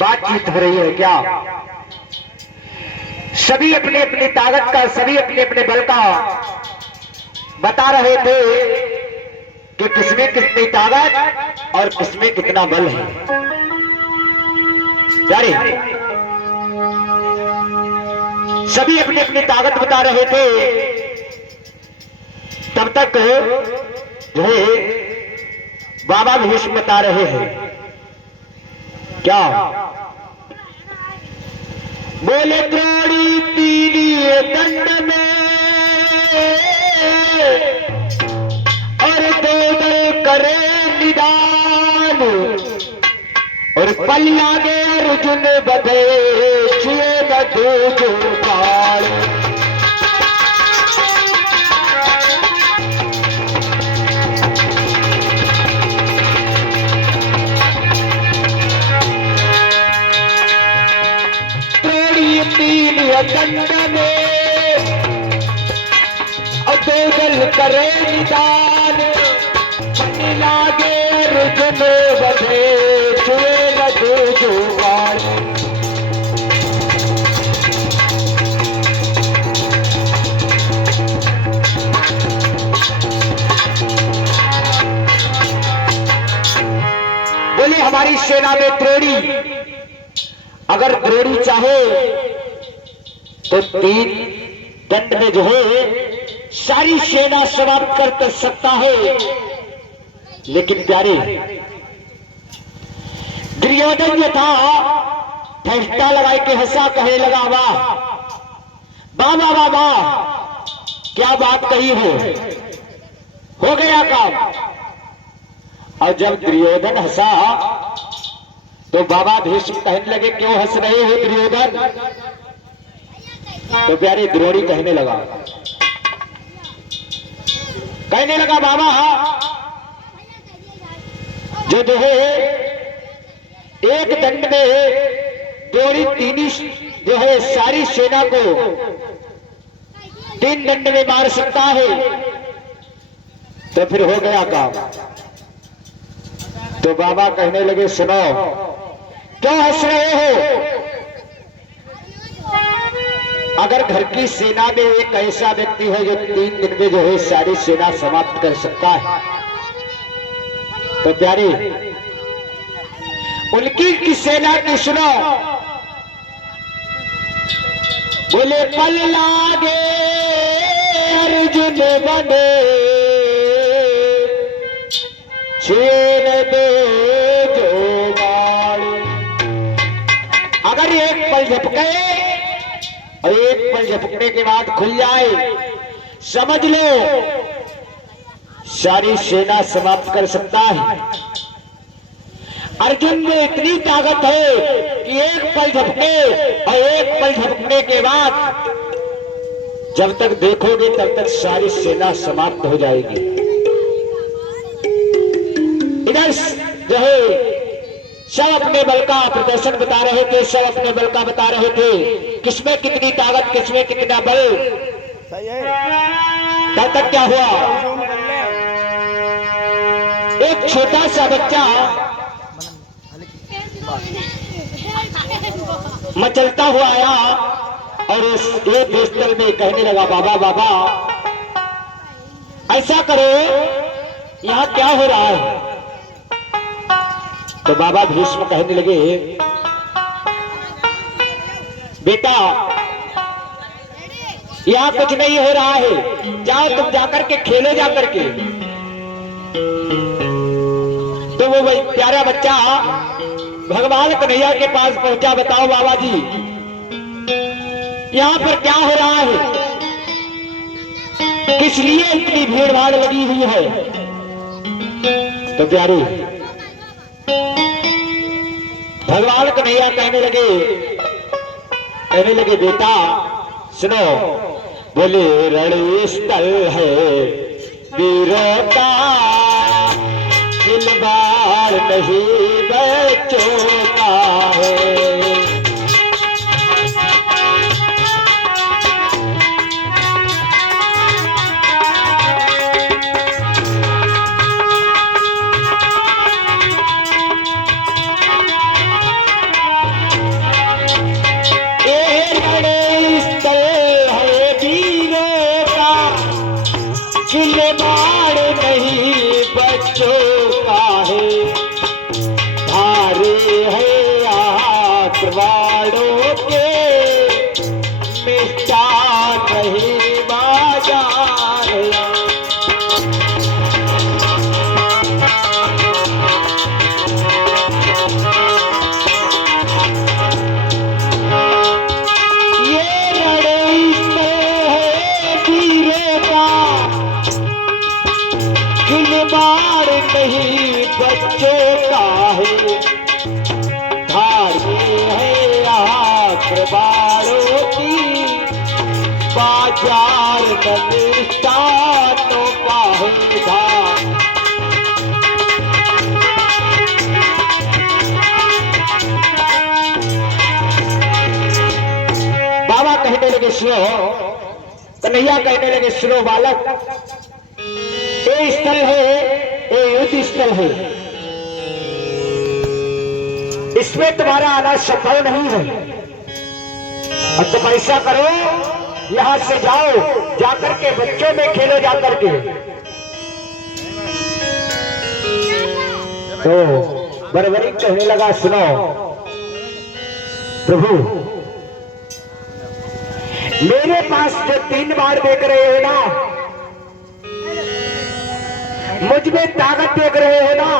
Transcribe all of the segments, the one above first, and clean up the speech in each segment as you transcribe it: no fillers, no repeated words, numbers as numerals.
बातचीत हो रही है क्या? सभी अपने अपनी ताकत का, सभी अपने अपने बल का बता रहे थे कि किसमें कितनी ताकत और किसमें कितना बल है। प्यारे, सभी अपनी अपनी ताकत बता रहे थे। तब तक जो है बाबा भीष्म बता रहे हैं क्या? बोले द्रोणी तीनी दंड में और दो दल करे निदान और पल लागे अर्जुन बधे छुए बधो जो पार। तीन दंड में दो दल करे निदान पल लागे अर्जुन बधे छुए बधो जो पार। बोले हमारी सेना में द्रोणी, अगर द्रोणी चाहे तो तीन दंड में जो है सारी सेना समाप्त कर सकता है। लेकिन प्यारे, दुर्योधन जो था ठेठा लगाए के हंसा, कहने लगा वाह वाह वाह वाह, क्या बात कही हो गया काम। और जब दुर्योधन हंसा तो बाबा भीष्म कहने लगे क्यों हंस रहे हो दुर्योधन? तो प्यारे द्रोणी कहने लगा बाबा जो है एक दंड में द्रोणी तीन जो है सारी सेना को तीन दंड में मार सकता है तो फिर हो गया काम। तो बाबा कहने लगे सुनो, क्यों हंस रहे हो? अगर घर की सेना में एक ऐसा व्यक्ति है जो 3 दिन में जो है सारी सेना समाप्त कर सकता है तो प्यारे उनकी की सेना की सुनो। बोले पल लागे अर्जुन बने छेद दे जो बाण। अगर एक पल झपके और एक पल झपकने के बाद खुल जाए, समझ लो सारी सेना समाप्त कर सकता है। अर्जुन में इतनी ताकत है कि एक पल झपके और एक पल झपकने के बाद जब तक देखोगे तब तक सारी सेना समाप्त हो जाएगी। इधर जो है सब अपने बल का प्रदर्शन बता रहे थे, सब अपने बल का बता रहे थे, किसमें कितनी ताकत, किसमें कितना बल। तब तक क्या हुआ, एक छोटा सा बच्चा मचलता हुआ आया और इस एक स्थल में कहने लगा बाबा बाबा ऐसा करो, यहाँ क्या हो रहा है? तो बाबा भीष्म कहने लगे बेटा यहाँ कुछ नहीं हो रहा है, जाओ तुम जाकर के खेलो जाकर के। तो वो भाई प्यारा बच्चा भगवान कन्हैया के पास पहुंचा, बताओ बाबा जी यहाँ पर क्या हो रहा है, किस लिए इतनी भीड़ भाड़ लगी हुई है? तो प्यारे भगवान कन्हैया कहने लगे बेटा सुनो। बोले रणस्थल है वीरों का, दिलबार नहीं बच्चों का है। मारवाड़ों के मिष्ठान नहीं बाजार। ये लड़ाई है वीरों का, खिलवाड़ नहीं बच्चों का है। धार है आखबारों की, बाजार मिष्ठानों का है धार। बाबा कहने लगे सुनो, कन्हैया कहने लगे सुनो बालक, ये स्थल है, ये युद्ध स्थल है, इसमें तुम्हारा आना संभव नहीं है। और तुम ऐसा करो, यहां से जाओ, जाकर के बच्चों में खेलो जाकर के। तो बरबरी कहने लगा सुनो प्रभु, मेरे पास जो 3 बार देख रहे हो ना, मुझ में ताकत देख रहे हो ना,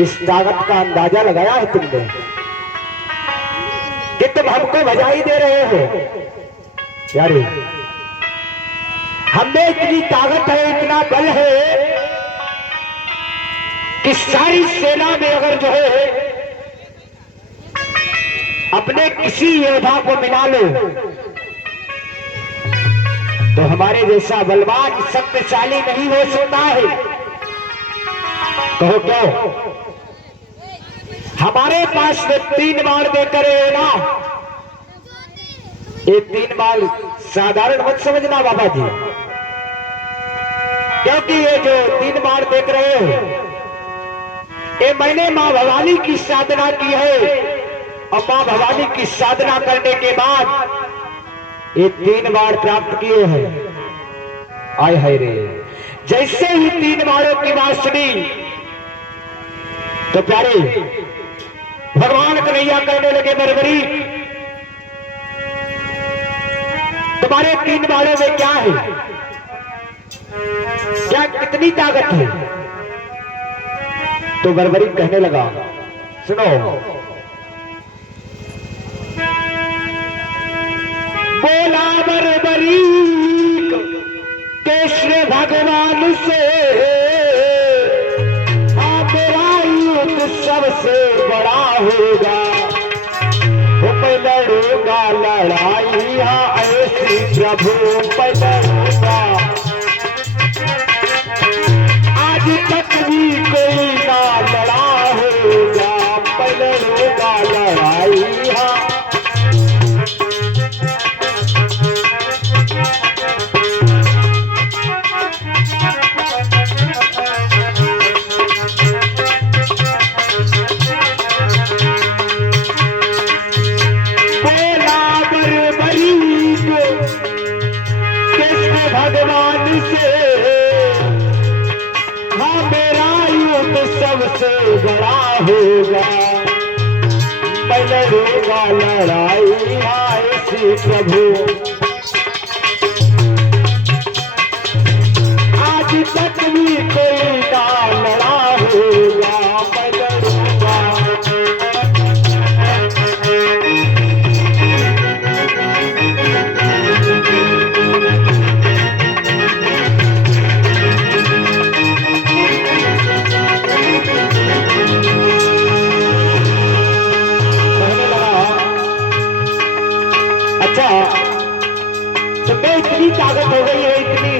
इस ताकत का अंदाजा लगाया है तुमने कि तुम हमको बधाई दे रहे हो। यारे हमें इतनी ताकत है, इतना बल है कि सारी सेना में अगर जो है अपने किसी योद्धा को मिला लो तो हमारे जैसा बलवान शक्तिशाली नहीं हो सकता है। कहो क्यों? हमारे पास जो 3 बार देकर है ना, ये 3 बार साधारण मत समझना बाबा जी, क्योंकि ये जो 3 बार देख रहे हो, ये मैंने मां भवानी की साधना की है, और मां भवानी की साधना करने के बाद ये 3 बार प्राप्त किए हैं। आय हाय रे, जैसे ही 3 बारों की बात सुनी तो प्यारे भगवान कन्हैया कहने लगे बरबरी, तुम्हारे 3 बारों में क्या है, क्या कितनी ताकत है? तो बरबरी कहने लगा सुनो, बोला बरबरी कृष्ण भगवान से, सबसे बड़ा होगा, मैं लड़ूंगा लड़ाई ऐसी प्रभु, मैं लड़ूंगा। आज तक भी कोई ना लड़ा होगा, मैं लड़ूंगा लड़ाई। भगवान से हाँ मेरा युद्ध सबसे बड़ा होगा, मैं लड़ूंगा लड़ाई ऐसी प्रभु। आज तक भी कोई ना लड़ा होगा, मैं लड़ूंगा। तुम्हें इतनी ताकत हो गई है, इतनी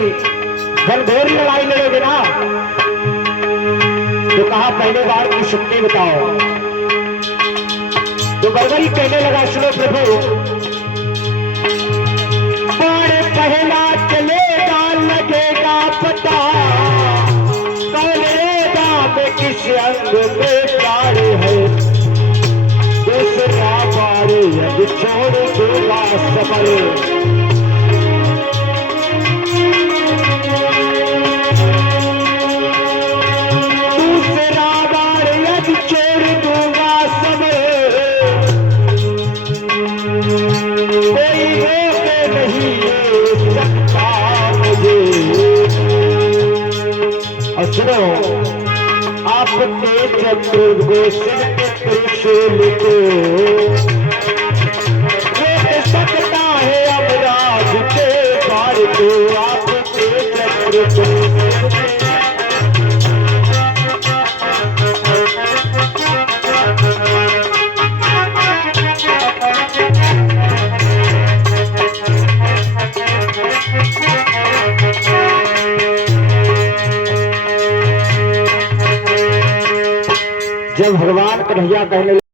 घनघोर लड़ाई लड़ोगे ना, तो कहा पहले बार की शक्ति बताओ। तो बरबरी कहने लगा सुनो प्रभु, बाण पहला चलेगा लगेगा पता, कौलेगा में किस अंग में प्राण है, दूसरा बार अब छोड़ दूंगा समर। दूसरा बार अब छोड़ दूंगा समर, चक्र को सिर के त्रिशूल को रोक सकता है अब राज के पार को, आपके चक्र को जब भगवान कन्हैया कहने